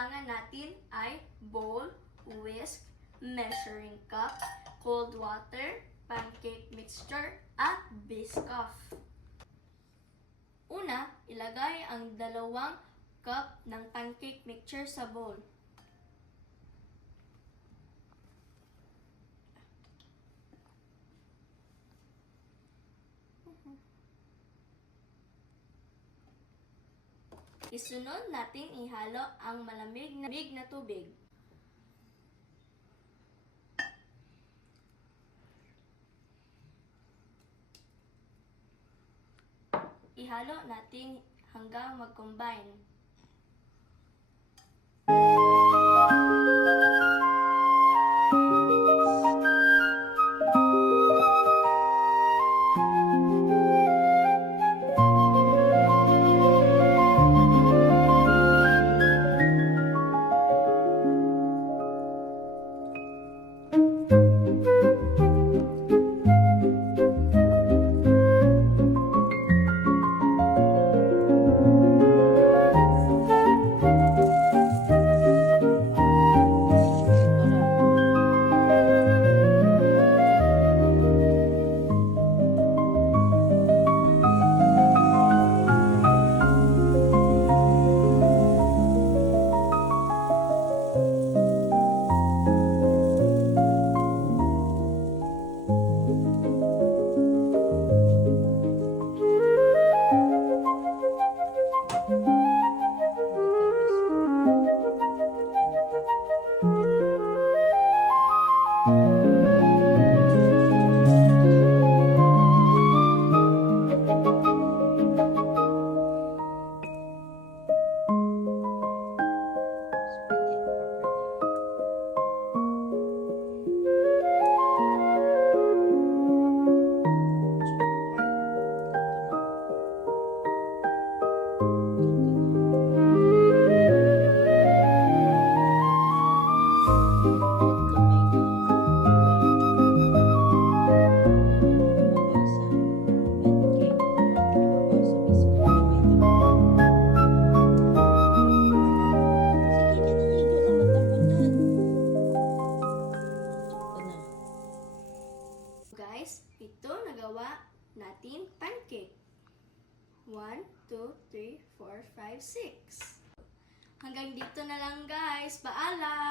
kailangan natin ay bowl, whisk, measuring cup, cold water, pancake mixture, at Biscoff. Una, ilagay ang 2 cup ng pancake mixture sa bowl. Isunod natin ihalo ang malamig na tubig. Ihalo natin hanggang mag-combine. Guys, ito nagawa natin pancake. 1, 2, 3, 4, 5, 6. Hanggang dito na lang guys. Paalam!